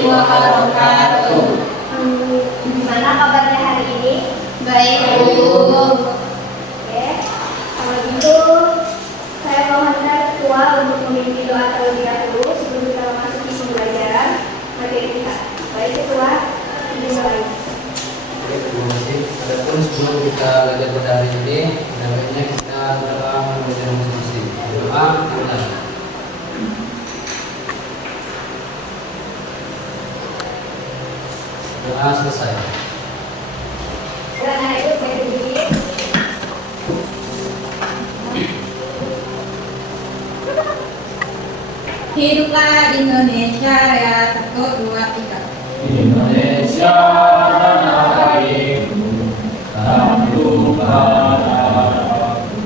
wabarakatuh. Gimana kabarnya hari ini? Baik, Bu. Oke, kalau gitu saya mohonkan ketua untuk memimpin doa terlebih dahulu sebelum kita memasuki pembelajaran materi kita. Baik, ketua, dimulai. Oke, terima kasih. Adapun sebelum kita belajar pada hari ini, sebaiknya kita telah belajar masing-masing. Doa, kita. Doa selesai. Dan anak itu saya berdiri. Hiduplah Indonesia ya, 1, 2, 3. Indonesia tanah airku, kampung halamanku.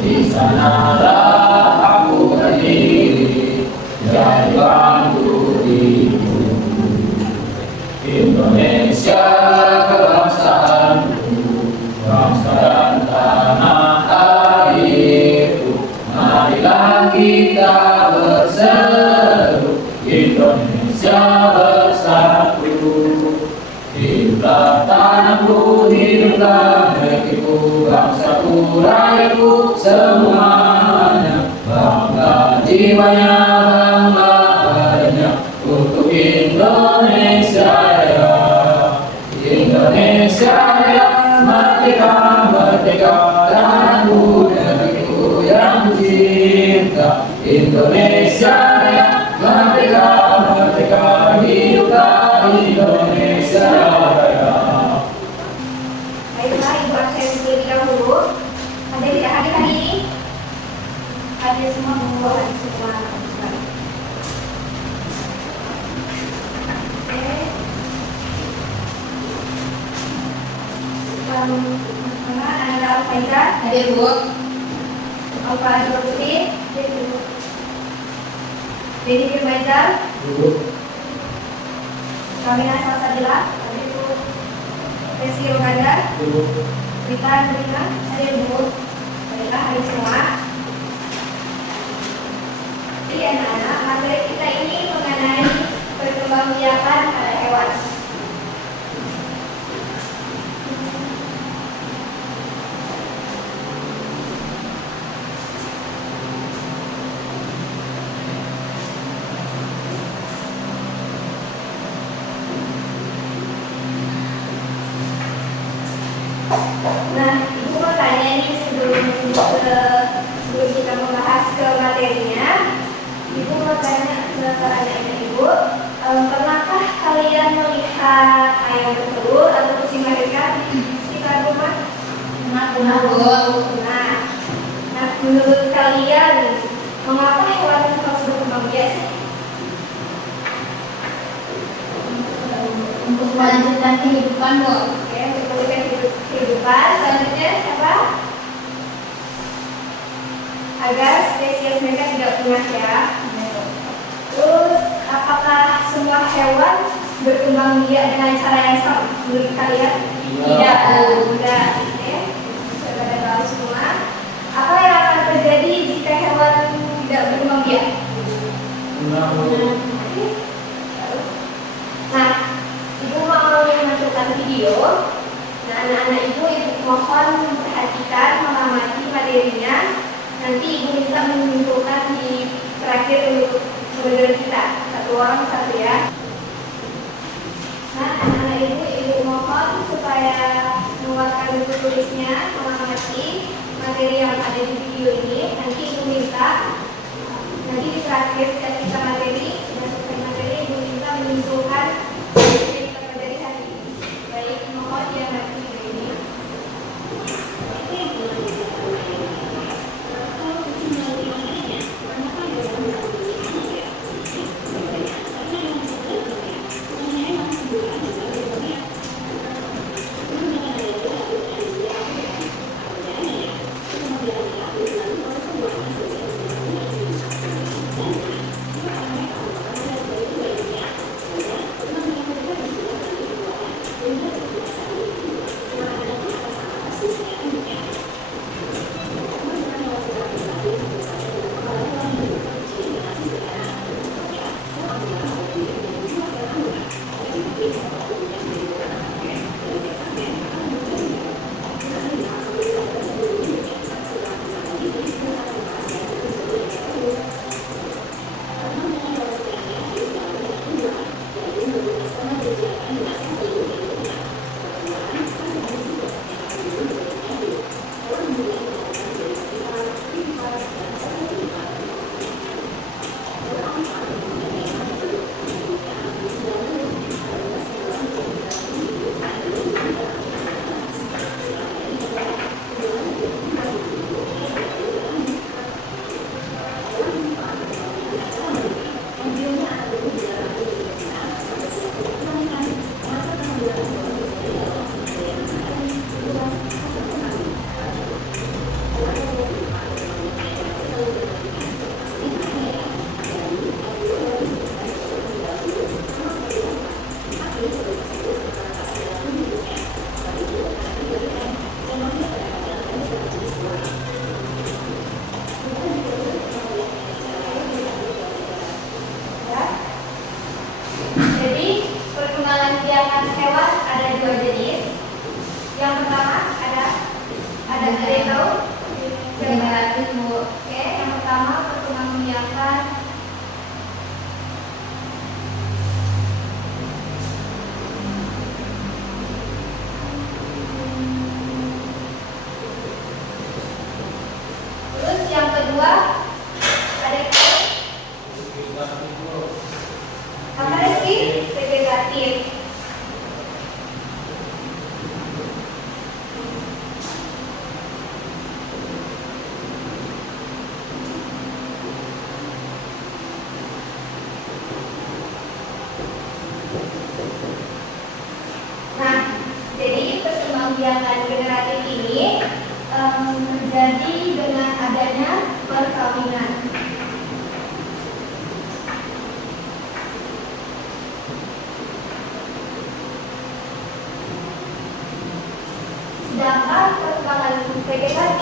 Di sanalah aku berdiri, jadi bangku hidupku. Indonesia kebangsaanku, bangsa dan tanah airku. Marilah kita berseru, Indonesia bersatu. Hiduplah tanahku, hiduplah negeriku, bangsaku, rakyatku semuanya. Bangga jiwanya, bangga adanya untuk Indonesia Raya. Indonesia Raya, merdeka, merdeka, tanahku, negeriku yang cinta. Indonesia Raya, merdeka, merdeka, hiduplah Indonesia Raya. Baiklah, Ibu absen terlebih dahulu. Ada yang tidak hadir hari ini? Hadir semua, membawa semua. Oke. Ada Al-Faizah, Hadir, Bu. Al-Faizah Putri, Dedi Firmaizal, Kamina Salsabila, Resi Roganda, Rita Nurina, hadir Bu. Baiklah, hadir semua. Jadi anak-anak, materi kita ini mengenai perkembangbiakan pada hewan. Nah, Ibu mau tanya nih sebelum kita membahas ke materinya, Ibu mau tanya ke anak-anak Ibu, pernahkah kalian melihat ayam bertelur atau kucing melahirkan di sekitar rumah? Pernah, Bu. Nah, menurut kalian mengapa hewan harus berkembang biak sih? Untuk melanjutkan kehidupan, Bu. Oke, untuk melanjutkan kehidupan. Selanjutnya apa? Agar spesies mereka tidak punah ya. Terus, apakah semua hewan berkembang biak dengan cara yang sama menurut kalian? Tidak, Bu. Tidak. Oke, sudah tahu semua. Apa yang akan terjadi jika hewan tidak berkembang biak? Nah, Ibu mau menampilkan video. Nah, anak-anak Ibu mohon perhatikan, mengamati materinya. Nanti Ibu minta menyimpulkan di terakhir untuk pembelajaran kita. Satu orang satu ya. Nah, anak-anak Ibu mohon supaya menguatkan buku tulisnya, mengamati materi yang ada di video ini. Nanti Ibu minta, nanti di terakhir ketika materi sudah selesai materi, Ibu minta menyimpulkan dari hari ini. Baik, mohon diamati ini.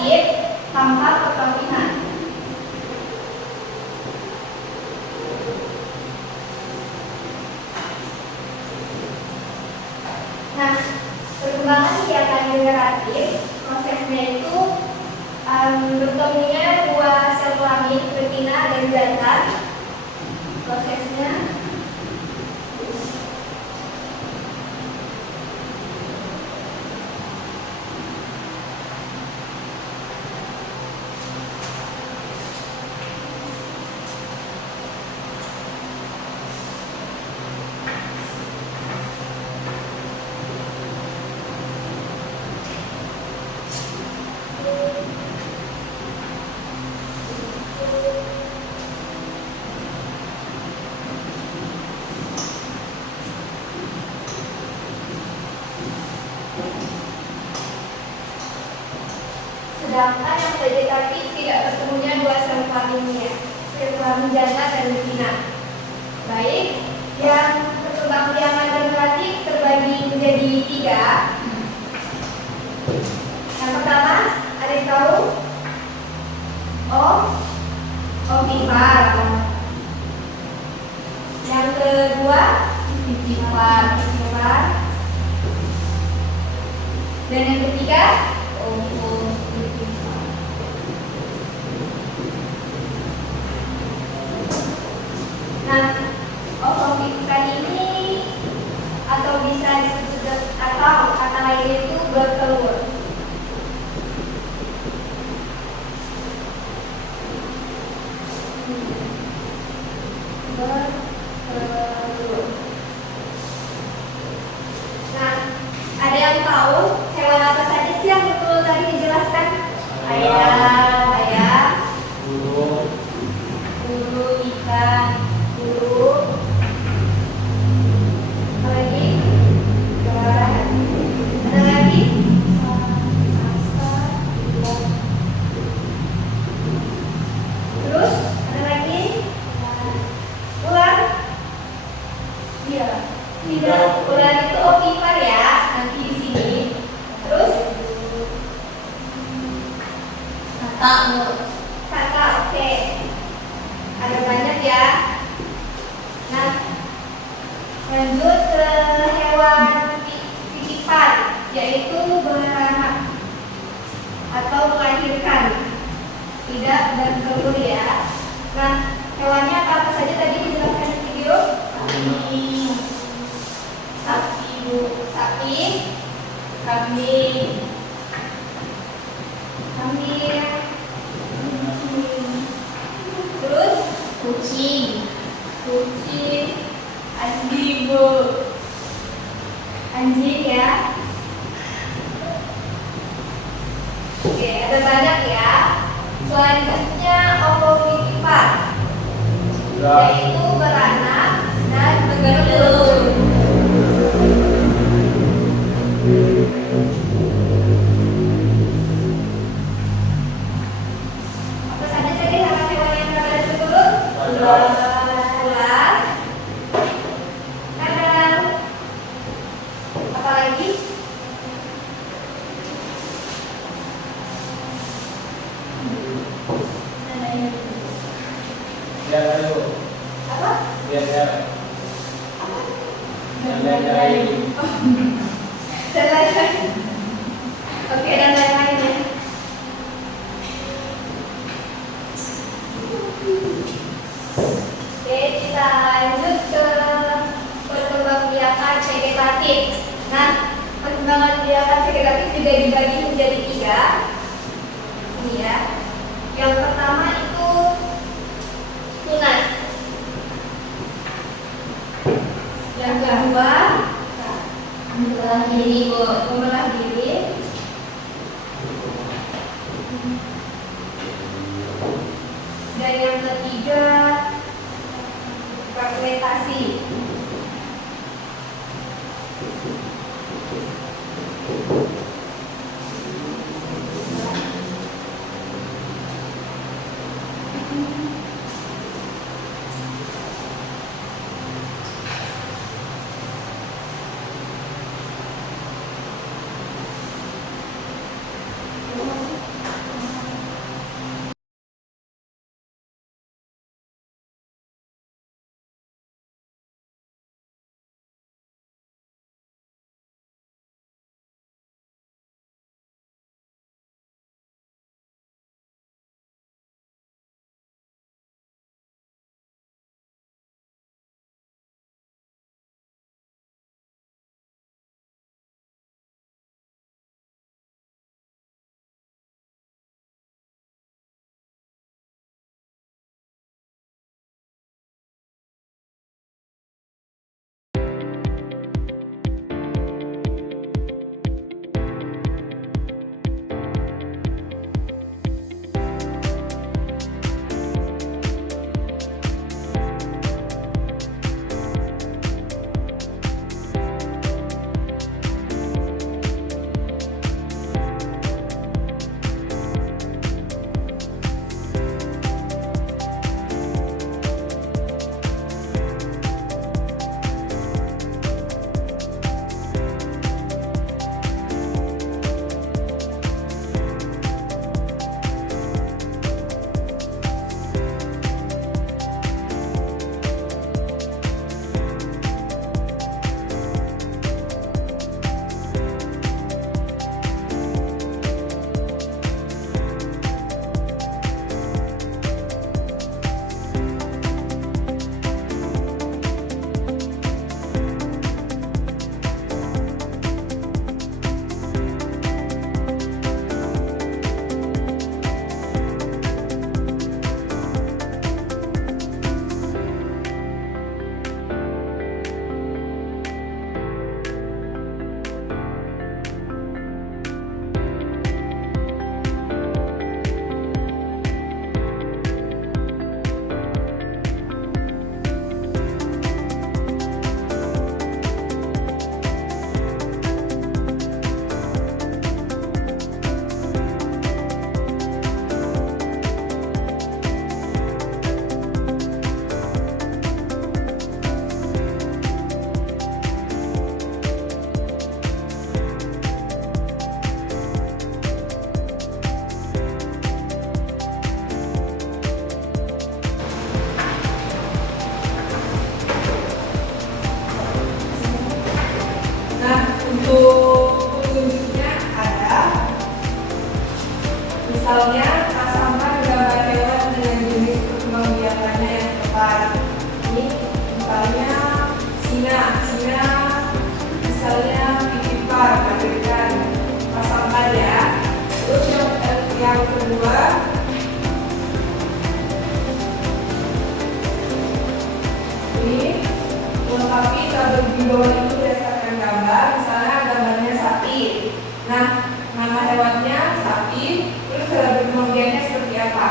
sakit tanpa perkawinan. Nah, perkembangan kegiatan generatif prosesnya itu bertemunya dua sel kelamin betina dan jantan. Prosesnya sedangkan yang vegetatif tidak bertemunya dua sel kelaminnya, sel kelamin jantan dan betina. Baik, yang perkembangbiakan generatif terbagi menjadi tiga. Yang pertama, ada yang tahu? Ovipar. Yang kedua, vivipar. Dan yang ketiga, nah, ovipar ini atau bisa disebut atau kata lain itu bertelur. Nah, ada yang tahu hewan apa saja sih yang betul tadi dijelaskan? Ayam, burung, ikan, burung, apa lagi? Ikan, ada lagi? Terus ada lagi? Ular? Iya. Tidak, ular itu ovipar ya, nanti di sini. Terus? Kata, oke. Ada banyak ya. Nah, lanjut ke hewan titipan, yaitu beranak atau melahirkan, tidak bertelur ya. Nah, hewannya apa saja tadi dijelaskan di video? Sapi, kambing, terus kucing, anjing ya. Oke, ada banyak ya. Selanjutnya ovovivipar, yaitu beranak dan bertelur. Apa saja tadi hewan-hewan yang berada di bertelur? Ular, kadal, apa lagi? Apa? Dan lain-lain. Oke, dan lain-lain ya. Oke, kita lanjut ke perkembangbiakan vegetatif. Nah, perkembangbiakan vegetatif juga dibagi menjadi tiga. Ini ya. Yang pertama itu tunas. Yang kedua membelah diri. Dan yang ketiga fragmentasi. di bawah itu berdasarkan gambar, misalnya gambarnya sapi. Nah, nama hewannya sapi, terus cara berkembang biaknya seperti apa?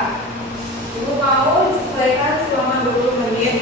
Ibu mau disesuaikan selama 20 menit.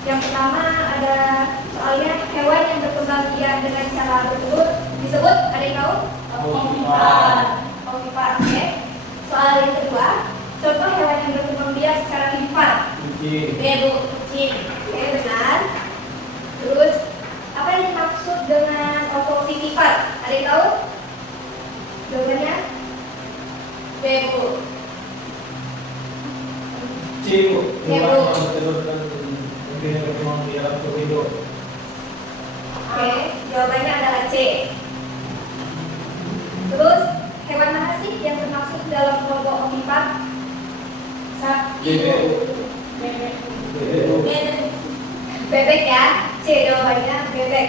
Yang pertama ada soalnya hewan yang berkembang biak dengan cara bertelur disebut, ada yang tahu? Ovipar. Ovipar, oke. Soal yang kedua, contoh hewan yang berkembang biak secara limpar. Kucing. Bu, kucing. Oke, benar. Terus apa yang dimaksud dengan ovovivipar? Ada yang tahu? Jawabannya? Bu. Ciu. Ya, Bu. Yang berkembang biak untuk hidup. Oke, jawabannya adalah C. Terus hewan mana sih yang termasuk dalam kelompok ovipar? Sapi. Bebek. Bebek ya. C jawabannya bebek.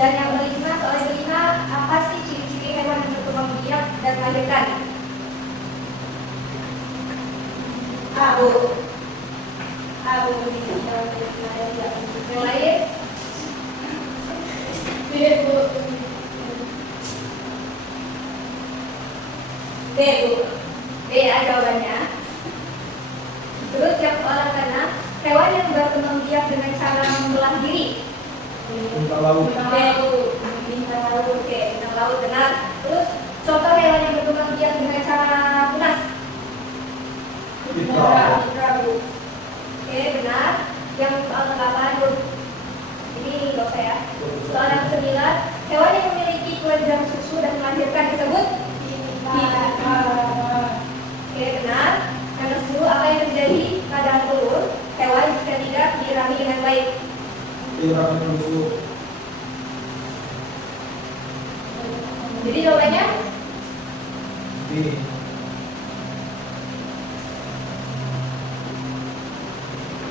Dan yang kelima, soal kelima, apa sih ciri-ciri hewan yang berkembang biak dan melahirkan? Abu. Yang lain? Bu. B ya jawabannya. Terus yang soal keenam, hewan yang berkembang biak dengan cara membelah diri. Bintang laut. Bintang laut, oke, bintang laut benar. Terus contoh hewan yang berkembang biak dengan cara tunas. Ikan. Oke, benar. Yang soal ke-8, ini nggak usah ya. Soal yang ke-9, hewan yang memiliki kelenjar susu dan melahirkan disebut? Oke, benar. Yang ke-10, apa yang terjadi pada telur hewan jika tidak dirami dengan baik? Irang busuk. Jadi jawabannya? Ini.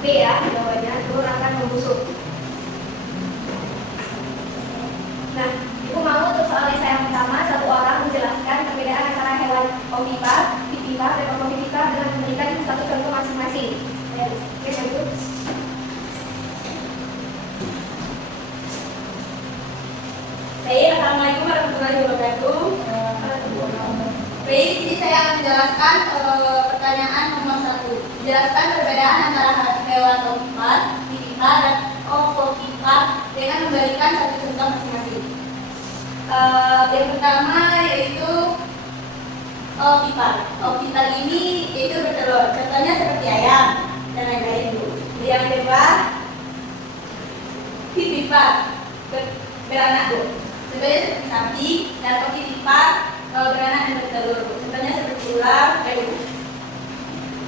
B ya, jawabannya telur akan membusuk. Nah, Ibu mau untuk soal essay yang pertama, satu orang menjelaskan perbedaan antara hewan ovipar, vivipar, dan ovovivipar dengan memberikan satu contoh masing-masing. Oke, Ibu. Baik, assalamualaikum warahmatullahi wabarakatuh. Baik, di sini saya akan menjelaskan pertanyaan nomor 1. Jelaskan perbedaan antara hewan ovipar, vivipar, dan ovovivipar dengan memberikan satu contoh masing-masing. Yang pertama yaitu ovipar. Ovipar ini yaitu bertelur. Contohnya seperti ayam dan lain-lain. Yang kedua vivipar, beranak. Contohnya seperti sapi, dan ovipar beranak dan bertelur. Contohnya seperti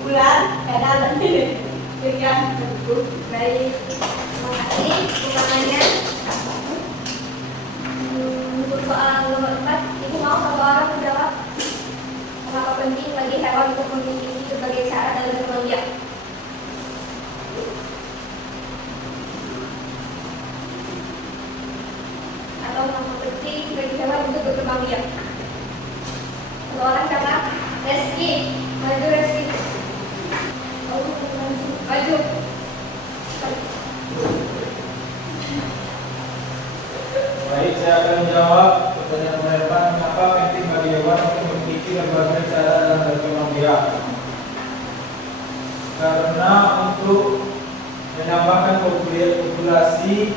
ular, kadal, dan ikan. Baik, terima kasih pertanyaannya. Untuk soal nomor 4, Ibu mau satu orang menjawab kenapa penting bagi hewan untuk memiliki berbagai cara dalam berkembang biak? Atau kenapa penting bagi hewan untuk berkembang biak? Satu orang jawab. Reski, maju Reski. Maju. Baik, saya akan menjawab pertanyaan relevan. Kenapa penting bagi hewan untuk memiliki berbagai cara dalam berkembang biak? Karena untuk menambahkan populasi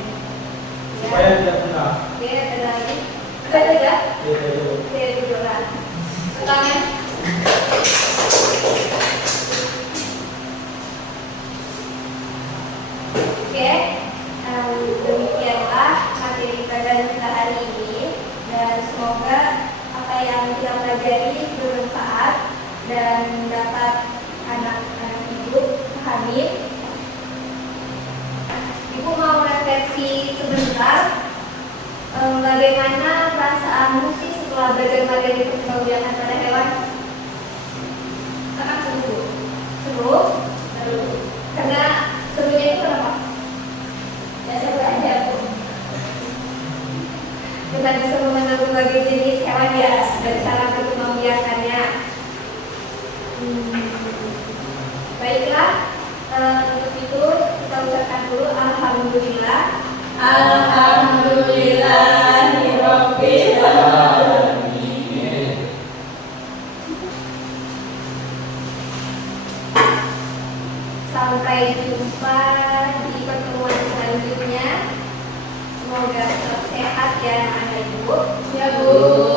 supaya tidak punah. Oke, ada lagi. Ada juga? Itu. Oke, juga. Pertanyaan. Oke, demikianlah materi pelajaran kita hari ini, dan semoga apa yang kita pelajari bermanfaat dan dapat anak-anak ibu pahami. Ibu mau refleksi sebentar, bagaimana perasaanmu sih setelah belajar materi perkembangbiakan pada hewan? Sangat seru. Seru? Karena serunya itu kenapa? Ya, seru aja, Bu. Kita bisa mengenal berbagai jenis hewan ya dan cara perkembangbiakannya. Baiklah, untuk itu kita ucapkan dulu alhamdulillah. Alhamdulillahirabbil alamin. Sampai jumpa di pertemuan selanjutnya. Semoga tetap sehat ya anak ibu. Ya, Bu.